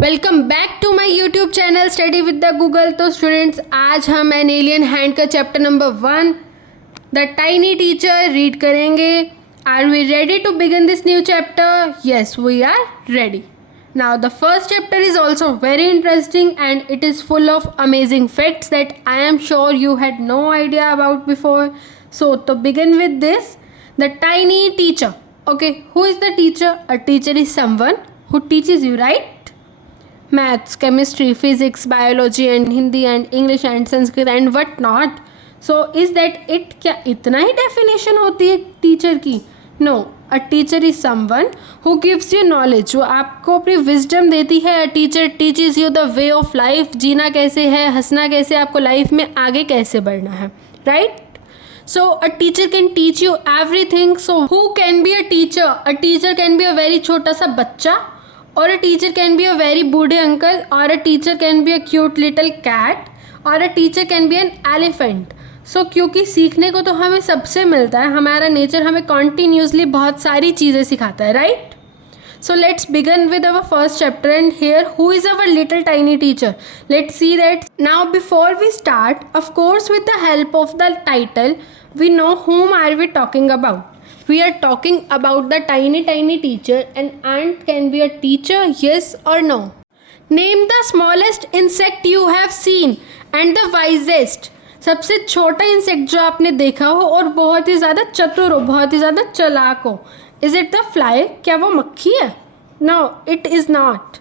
Welcome back to my YouTube channel study with the Google. तो students, आज हम an alien hand का chapter number 1 the tiny teacher read करेंगे। Are we ready to begin this new chapter? Yes, we are ready. Now the first chapter is also very interesting and it is full of amazing facts that I am sure you had no idea about before. So to begin with this, the tiny teacher. Okay, who is the teacher? A teacher is someone who teaches you, right? Maths, chemistry, physics, biology and Hindi and English and Sanskrit and what not. So is that it? क्या इतना ही definition होती है teacher की? No, a teacher is someone who gives you knowledge, जो आपको अपनी wisdom देती है। A teacher teaches you the way of life, जीना कैसे है, हंसना कैसे, आपको लाइफ में आगे कैसे बढ़ना है, right? So a teacher can teach you everything. So who can be a teacher? A teacher can be a very छोटा सा बच्चा, or a teacher can be a very बूढ़े uncle, or a teacher can be a cute little cat, or a teacher can be an elephant. सो क्योंकि सीखने को तो हमें सबसे मिलता है, हमारा नेचर हमें कॉन्टीन्यूसली बहुत सारी चीज़ें सिखाता है, right? So let's begin with our first chapter and here who is our little tiny teacher. Let's see that now before we start, of course with the help of the title we know whom are we talking about. We are talking about the tiny teacher, and ant can be a teacher, yes or no? Name the smallest insect you have seen and the wisest. सबसे छोटा insect जो आपने देखा हो और बहुत ही ज़्यादा चतुर हो, बहुत ही ज़्यादा चालाक हो। Is it the fly? क्या वो मक्खी है? No, it is not.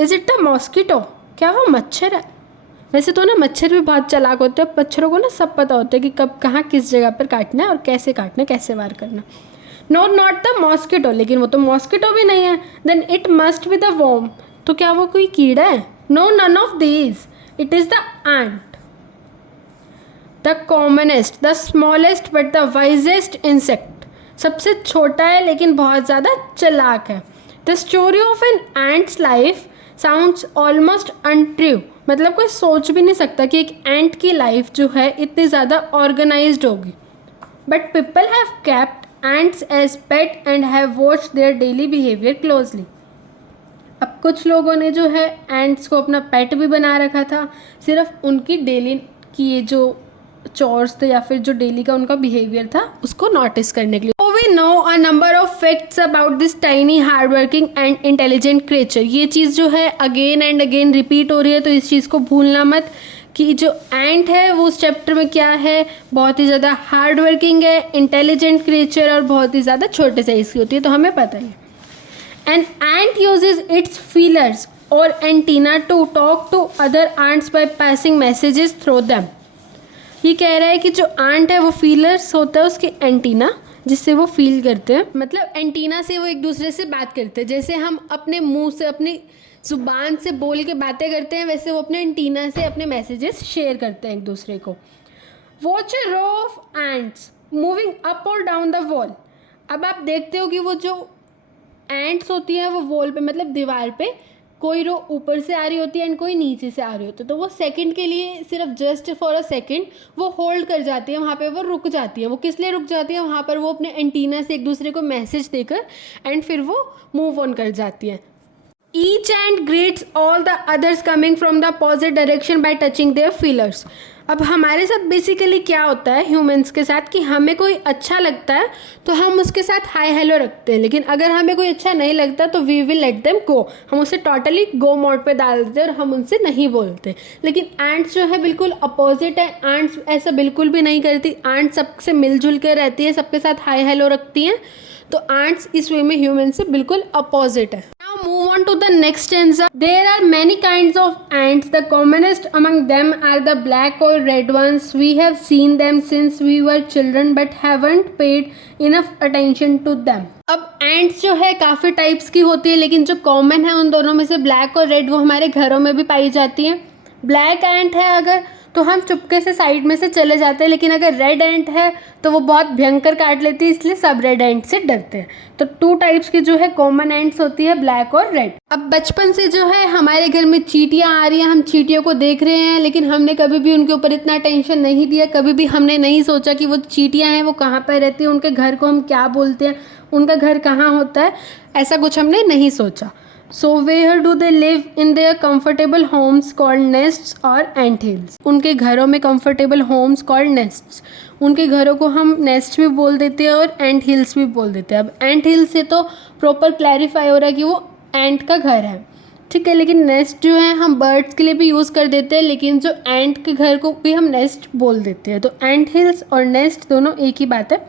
Is it the mosquito? क्या वो मच्छर है? वैसे तो ना मच्छर भी बहुत चालाक होते हैं, मच्छरों को ना सब पता होता है कि कब कहाँ किस जगह पर काटना है और कैसे काटना है, कैसे वार करना। नो, नॉट द मॉस्किटो, लेकिन वो तो मॉस्किटो भी नहीं है। Then it must be the worm, तो क्या वो कोई कीड़ा है? No, none of these, it is the ant. The commonest, the smallest but the wisest insect, सबसे छोटा है लेकिन बहुत ज़्यादा चालाक है। The story of an ant's life sounds almost untrue, मतलब कोई सोच भी नहीं सकता कि एक एंट की लाइफ जो है इतनी ज़्यादा ऑर्गेनाइज्ड होगी। But people have kept ants as pet and have watched their daily behaviour closely. अब कुछ लोगों ने जो है एंट्स को अपना पेट भी बना रखा था, सिर्फ उनकी डेली की ये जो चोर्स थे या फिर जो डेली का उनका बिहेवियर था उसको नोटिस करने के लिए। So we know a number of facts about this tiny hardworking and intelligent creature. ये चीज़ जो है अगेन एंड अगेन रिपीट हो रही है, तो इस चीज़ को भूलना मत कि जो एंट है वो उस चैप्टर में क्या है, बहुत ही ज़्यादा हार्ड वर्किंग है, इंटेलिजेंट क्रिएचर और बहुत ही ज़्यादा छोटे साइज की होती है, तो हमें पता ही है। An ant uses its feelers और antenna to talk to other ants by passing messages through them. ये कह रहा है कि जो आंट है वो फीलर्स होता है उसके एंटीना, जिससे वो फील करते हैं, मतलब एंटीना से वो एक दूसरे से बात करते हैं। जैसे हम अपने मुंह से अपनी ज़ुबान से बोल के बातें करते हैं, वैसे वो अपने एंटीना से अपने मैसेजेस शेयर करते हैं एक दूसरे को। Watch a row of ants moving up और डाउन द वॉल। अब आप देखते हो कि वो जो एंट्स होती हैं वो वॉल पे, मतलब दीवार पे, कोई रो ऊपर से आ रही होती है एंड कोई नीचे से आ रही होती है, तो वो सेकंड के लिए सिर्फ जस्ट फॉर अ सेकंड वो होल्ड कर जाती है, वहाँ पे वो रुक जाती है। वो किस लिए रुक जाती है? वहाँ पर वो अपने एंटीना से एक दूसरे को मैसेज देकर एंड फिर वो मूव ऑन कर जाती है। Each ant greets all the others coming from the opposite direction by touching their feelers. अब हमारे साथ बेसिकली क्या होता है ह्यूमंस के साथ कि हमें कोई अच्छा लगता है तो हम उसके साथ हाय हेलो रखते हैं, लेकिन अगर हमें कोई अच्छा नहीं लगता तो we will let them go, हम उसे टोटली गो मोड पे डाल देते हैं और हम उनसे नहीं बोलते। लेकिन एंट्स जो है बिल्कुल अपोजिट है, एंट्स ऐसा बिल्कुल भी नहीं करती। एंट्स सबसे मिलजुल कर रहती है, सबके साथ हाय हेलो रखती हैं, तो एंट्स इस वे में ह्यूमन से बिल्कुल अपोजिट है। Now move on to the next stanza. There are many kinds of ants. The commonest among them are the black or red ones. We have seen them since we were children but haven't paid enough attention to them. अब ants जो है काफ़ी types की होती है, लेकिन जो common है उन दोनों में से ब्लैक और रेड, वो हमारे घरों में भी पाई जाती हैं। ब्लैक एंट है अगर तो हम चुपके से साइड में से चले जाते हैं, लेकिन अगर रेड एंट है तो वो बहुत भयंकर काट लेती है, इसलिए सब रेड एंट से डरते हैं। तो 2 टाइप्स की जो है कॉमन एंट्स होती है, ब्लैक और रेड। अब बचपन से जो है हमारे घर में चींटियाँ आ रही हैं, हम चींटियों को देख रहे हैं, लेकिन हमने कभी भी उनके ऊपर इतना टेंशन नहीं दिया, कभी भी हमने नहीं सोचा कि वो चींटियाँ हैं, वो कहाँ पर रहती हैं, उनके घर को हम क्या बोलते हैं, उनका घर कहाँ होता है, ऐसा कुछ हमने नहीं सोचा। So where do they live in their comfortable homes called nests और एंट हिल्स। उनके घरों में कंफर्टेबल होम्स कॉल्ड नेस्ट्स, उनके घरों को हम नेस्ट भी बोल देते हैं और एंट हिल्स भी बोल देते हैं। अब एंट हिल से तो प्रॉपर क्लैरिफाई हो रहा है कि वो एंट का घर है, ठीक है, लेकिन नेस्ट जो है हम बर्ड्स के लिए भी यूज़ कर देते हैं, लेकिन जो एंट के घर को भी हम नेस्ट बोल देते हैं। तो एंट हिल्स और नेस्ट दोनों एक ही बात है।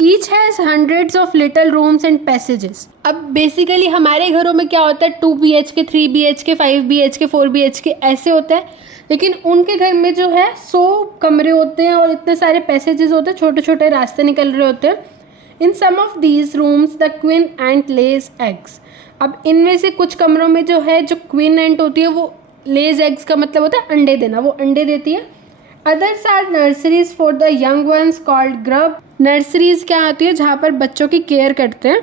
Each has hundreds of little rooms and passages. अब बेसिकली हमारे घरों में क्या होता है, 2 BHK 3 BHK 5 BHK 4 BHK ऐसे होता है, लेकिन उनके घर में जो है 100 कमरे होते हैं और इतने सारे पैसेजेस होते हैं, छोटे छोटे रास्ते निकल रहे होते हैं। In some of these rooms the queen ant lays eggs. अब इनमें से कुछ कमरों में जो है जो क्वीन एंट होती है वो लेज एग्स का मतलब होता है अंडे देना, वो अंडे देती है। Others are nurseries for the young ones called grub. Nurseries क्या आती है जहाँ पर बच्चों की केयर करते हैं,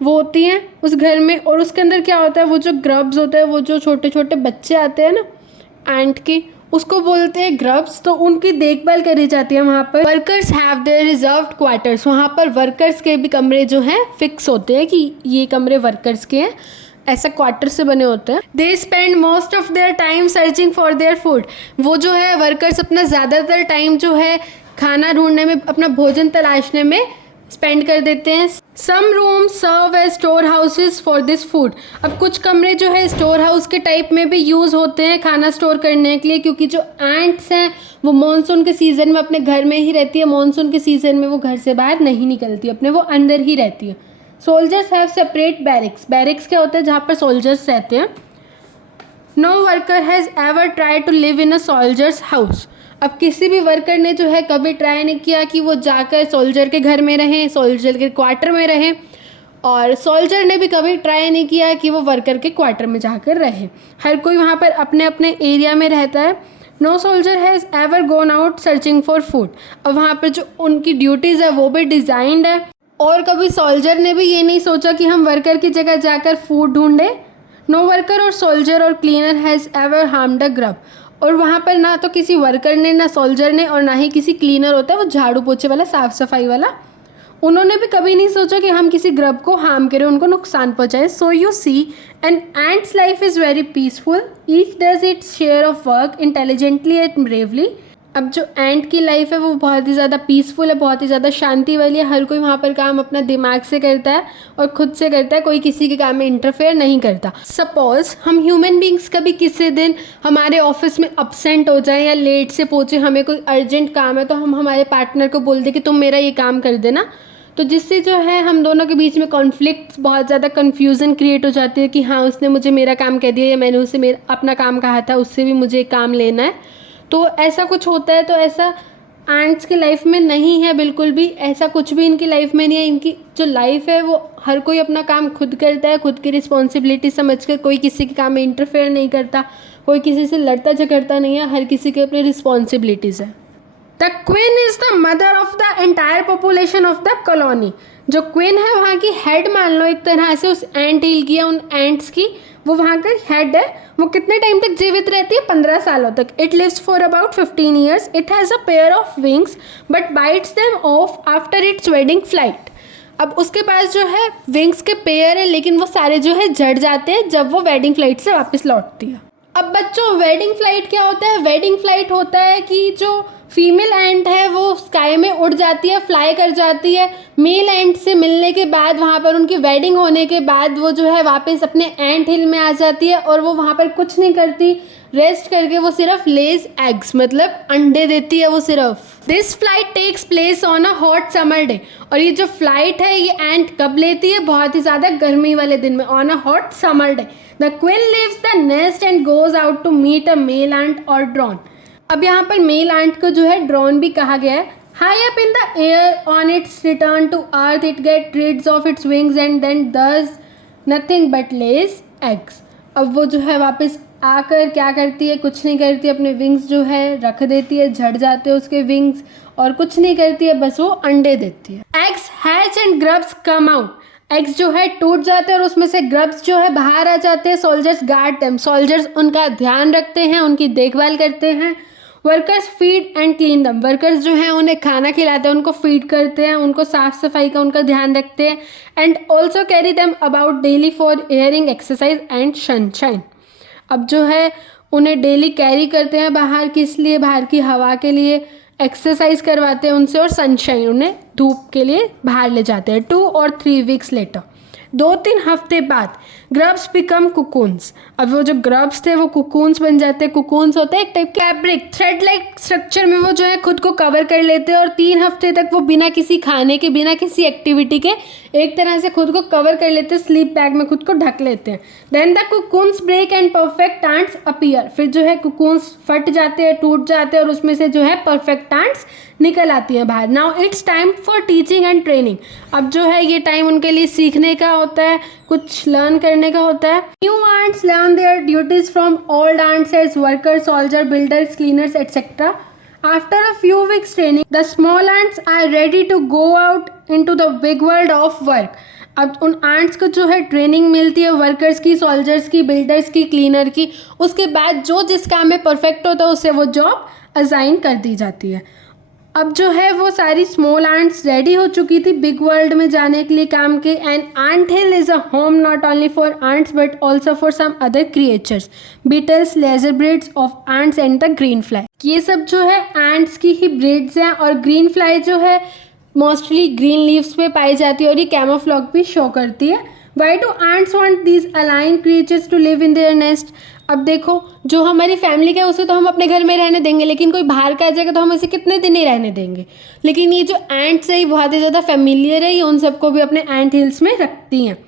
वो होती हैं उस घर में। और उसके अंदर क्या होता है, वो जो ग्रब्स होते हैं, वो जो छोटे छोटे बच्चे आते हैं ना एंट के, उसको बोलते हैं ग्रब्स। तो उनकी देखभाल करी जाती है वहाँ पर। Workers have their reserved quarters, वहाँ पर वर्कर्स के भी कमरे जो हैं फिक्स होते हैं कि ये कमरे वर्कर्स के हैं, ऐसा क्वार्टर से बने होते हैं। They spend most of their time searching for their food. वो जो है वर्कर्स अपना ज़्यादातर टाइम जो है खाना ढूंढने में, अपना भोजन तलाशने में स्पेंड कर देते हैं। Some rooms serve as storehouses for this food. अब कुछ कमरे जो है स्टोर हाउस के टाइप में भी यूज़ होते हैं खाना स्टोर करने के लिए, क्योंकि जो एंट्स हैं वो मॉनसून के सीज़न में अपने घर में ही रहती है। मॉनसून के सीज़न में वो घर से बाहर नहीं निकलती, अपने वो अंदर ही रहती है। Soldiers have separate barracks. Barracks क्या होता है, जहाँ पर सोल्जर्स रहते हैं। No worker has ever try to live in a soldier's house. अब किसी भी वर्कर ने जो है कभी ट्राई नहीं किया कि वो जाकर सोल्जर के घर में रहें, सोल्जर के क्वार्टर में रहें, और सोल्जर ने भी कभी ट्राई नहीं किया कि वो वर्कर के क्वार्टर में जाकर रहे। हर कोई वहाँ पर अपने अपने एरिया में रहता है। No soldier has ever gone out searching for food. अब वहाँ पर जो उनकी ड्यूटीज़ है वो भी डिज़ाइंड है, और कभी सोल्जर ने भी ये नहीं सोचा कि हम वर्कर की जगह जाकर फूड ढूंढें। नो वर्कर और सोल्जर और cleaner has ever harmed a grub. और वहाँ पर ना तो किसी वर्कर ने, ना सोल्जर ने, और ना ही किसी क्लीनर होता है वो झाड़ू पोछे वाला, साफ़ सफाई वाला, उन्होंने भी कभी नहीं सोचा कि हम किसी ग्रब को हार्म करें, उनको नुकसान पहुँचाए। So you see an ant's life is very peaceful. Each does its share of work intelligently and bravely. अब जो एंट की लाइफ है वो बहुत ही ज़्यादा पीसफुल है, बहुत ही ज़्यादा शांति वाली है। हर कोई वहाँ पर काम अपना दिमाग से करता है और खुद से करता है, कोई किसी के काम में इंटरफेयर नहीं करता। सपोज़ हम ह्यूमन बींग्स कभी किसी दिन हमारे ऑफिस में अपसेंट हो जाए या लेट से पहुँचे, हमें कोई अर्जेंट काम है, तो हम हमारे पार्टनर को बोल दें कि तुम मेरा ये काम कर देना, तो जिससे जो है हम दोनों के बीच में कॉन्फ्लिक्ट, बहुत ज़्यादा कन्फ्यूज़न क्रिएट हो जाती है कि हाँ उसने मुझे मेरा काम कह दिया या मैंने उसे मेरा अपना काम कहा था, उससे भी मुझे काम लेना है। तो ऐसा कुछ होता है। तो ऐसा एंट्स की लाइफ में नहीं है, बिल्कुल भी ऐसा कुछ भी इनकी लाइफ में नहीं है। इनकी जो लाइफ है वो हर कोई अपना काम खुद करता है, खुद की रिस्पॉन्सिबिलिटी समझकर। कोई किसी के काम में इंटरफेयर नहीं करता, कोई किसी से लड़ता झगड़ता नहीं है, हर किसी की अपनी रिस्पॉन्सिबिलिटीज़ है। The queen is the mother of the entire population of the colony. जो क्वीन है वहाँ की हेड मान लो एक तरह से, उस एंट हिल की या उन एंट्स की, वो वहाँ का हेड है। वो कितने टाइम तक जीवित रहती है, 15 सालों तक। It lives for about 15 years. It has a pair of wings but bites them off after its wedding flight. अब उसके पास जो है विंग्स के पेयर है, लेकिन वो सारे जो है झड़ जाते हैं जब वो वेडिंग फ्लाइट से वापस लौटती है। अब बच्चों वेडिंग फ्लाइट क्या होता है? वेडिंग फ्लाइट होता है कि जो फीमेल एंट है वो स्काई में उड़ जाती है, फ्लाई कर जाती है। मेल एंट से मिलने के बाद, वहाँ पर उनकी वेडिंग होने के बाद, वो जो है वापस अपने एंट हिल में आ जाती है और वो वहाँ पर कुछ नहीं करती, रेस्ट करके वो सिर्फ लेज एग्स मतलब अंडे देती है वो सिर्फ। This flight takes place on a hot summer day. और ये जो फ्लाइट है ये एंट कब लेती है? बहुत ही ज़्यादा गर्मी वाले दिन में, on a hot summer day. The queen leaves the nest and goes out to meet a male ant और ड्रोन। अब यहाँ पर मेल एंट को जो है ड्रोन भी कहा गया है। High up in the air on its return to earth it get rids of its wings and then does nothing but lays eggs. अब वो जो है वापस आकर क्या करती है? कुछ नहीं करती, अपने विंग्स जो है रख देती है, झड़ जाते हैं उसके विंग्स, और कुछ नहीं करती है, बस वो अंडे देती है। Eggs hatch and grubs come out. Eggs जो है टूट जाते हैं और उसमें से ग्रब्स जो है बाहर आ जाते हैं। Soldiers guard them. सोल्जर्स उनका ध्यान रखते हैं, उनकी देखभाल करते हैं, वर्कर्स फीड एंड क्लीन दम, वर्कर्स जो हैं उन्हें खाना खिलाते हैं, उनको फीड करते हैं, उनको साफ़ सफाई का उनका ध्यान रखते हैं। And also carry them about daily for airing exercise and sunshine. अब जो है उन्हें डेली कैरी करते हैं बाहर, किस लिए, बाहर की हवा के लिए, एक्सरसाइज करवाते हैं उनसे, और सनशाइन, उन्हें धूप के लिए बाहर ले जाते हैं। 2 or 3 weeks लेटर, 2-3 हफ्ते बाद ग्रब्स बिकम कुकून्स। अब वो जो ग्रब्स थे वो कुकून्स बन जाते हैं। कुकून्स होते हैं एक टाइप के फैब्रिक, थ्रेड लाइक स्ट्रक्चर में वो जो है खुद को कवर कर लेते हैं, और 3 हफ्ते तक वो बिना किसी खाने के, बिना किसी एक्टिविटी के एक तरह से खुद को कवर कर लेते हैं, स्लीप बैग में खुद को ढक लेते हैं। Then the cocoons break and perfect ants appear, फिर जो है कुकून्स फट जाते हैं, टूट जाते हैं, और उसमें से जो है परफेक्ट आंट्स निकल आती हैं बाहर। Now it's time for teaching and training, अब जो है ये टाइम उनके लिए सीखने का होता है, कुछ लर्न करने का होता है। New ants learn their duties from old ants as workers, soldier, builders, cleaners etcetera. After a few weeks training, the small ants are ready to go out into the big world of work. अब उन ants को जो है training मिलती है workers की, soldiers की, builders की, क्लीनर की। उसके बाद जो जिस काम में परफेक्ट होता है उसे वो जॉब असाइन कर दी जाती है। अब जो है वो सारी स्मॉल आंट्स रेडी हो चुकी थी बिग वर्ल्ड में जाने के लिए काम के। And ant hill is a home not only for ants but also for some other creatures, beetles, lesser breeds of ants and the green fly. ये सब जो है आंट्स की ही ब्रीड्स हैं, और ग्रीन फ्लाई जो है मोस्टली ग्रीन लीव्स पे पाई जाती है, और ये कैमोफ्लॉग भी शो करती है। Why do ants want these alien creatures to live in their nest? अब देखो, जो हमारी फैमिली का है उसे तो हम अपने घर में रहने देंगे, लेकिन कोई बाहर का आ जाएगा तो हम उसे कितने दिन ही रहने देंगे। लेकिन ये जो एंट्स है ये बहुत ही ज़्यादा फेमिलियर है, ये उन सबको भी अपने एंट हिल्स में रखती हैं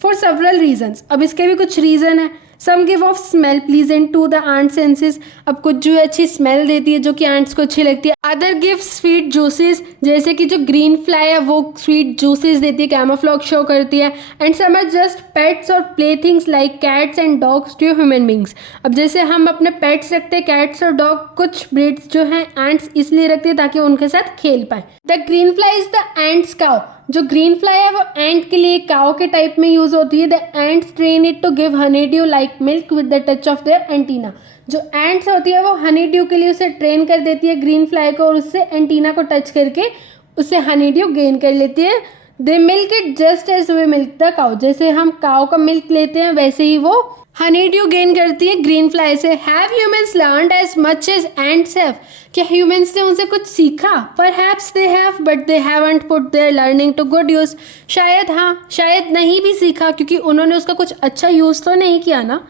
फॉर सेवरल रीजन्स। अब इसके भी कुछ रीज़न है। Some give off smell pleasant to the ant senses, अब कुछ जो है अच्छी स्मेल देती है जो कि आंट्स को अच्छी लगती है। अदर गिव स्वीट जूसेस, जैसे कि जो ग्रीन फ्लाई है वो स्वीट जूसेस देती है, कैमोफ्लॉग शो करती है। And some are just pets और play things like cats and dogs to human beings. अब जैसे हम अपने पेट्स रखते हैं कैट्स और डॉग, कुछ ब्रीड्स जो हैं एंट्स इसलिए रखते हैं ताकि उनके साथ खेल पाए। The green fly is the ants cow, जो ग्रीन फ्लाई है वो एंट के लिए काउ के टाइप में यूज होती है। The ants train it to give honey dew like milk with the touch of their antenna, जो एंट्स होती है वो हनी ड्यू के लिए उसे ट्रेन कर देती है ग्रीन फ्लाई को, और उससे एंटीना को टच करके उससे हनी ड्यू गेन कर लेती है। They milk it just as we milk the cow, जैसे हम काउ का मिल्क लेते हैं वैसे ही वो हनी ड्यू गेन करती है ग्रीन फ्लाई से। Have humans learned as much as ants have, क्या ह्यूमन्स ने उनसे कुछ सीखा? Perhaps they have but they haven't put their learning to good use, शायद हाँ, शायद नहीं भी सीखा क्योंकि उन्होंने उसका कुछ अच्छा यूज़ तो नहीं किया ना।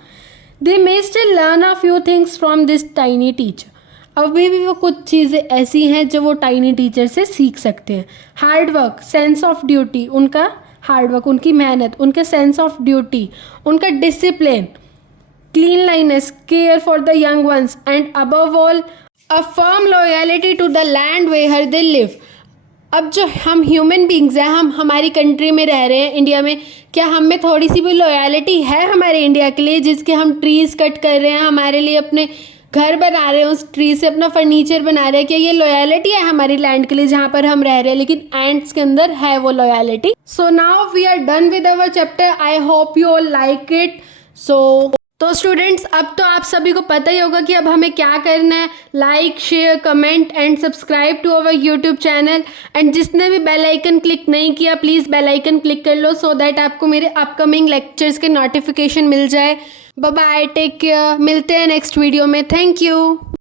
They may still learn a few things from this tiny teacher, अभी भी वो कुछ चीज़ें ऐसी हैं जो वो टाइनी टीचर से सीख सकते हैं। Hard work, sense of duty, उनका हार्ड वर्क, उनकी मेहनत, उनका सेंस ऑफ ड्यूटी, उनका discipline, cleanliness, care for the young ones, and above all a firm loyalty to the land where they live. अब जो हम ह्यूमन बींग्स हैं, हम हमारी कंट्री में रह रहे हैं इंडिया में, क्या हम में थोड़ी सी भी लॉयल्टी है हमारे इंडिया के लिए, जिसके हम ट्रीज़ कट कर रहे हैं, हमारे लिए अपने घर बना रहे हैं, उस ट्री से अपना फर्नीचर बना रहे हैं? क्या ये लॉयल्टी है हमारी लैंड के लिए जहाँ पर हम रह रहे हैं? लेकिन एंट्स के अंदर है वो loyalty. So now we are done with our chapter, I hope you all like it. तो स्टूडेंट्स, अब तो आप सभी को पता ही होगा कि अब हमें क्या करना है। Like, share, comment and subscribe to our YouTube channel. And जिसने भी बेल आइकन क्लिक नहीं किया प्लीज़ बेल आइकन क्लिक कर लो, सो दैट आपको मेरे अपकमिंग लेक्चर्स के नोटिफिकेशन मिल जाए। बाय बाय, टेक केयर, मिलते हैं नेक्स्ट वीडियो में। Thank you.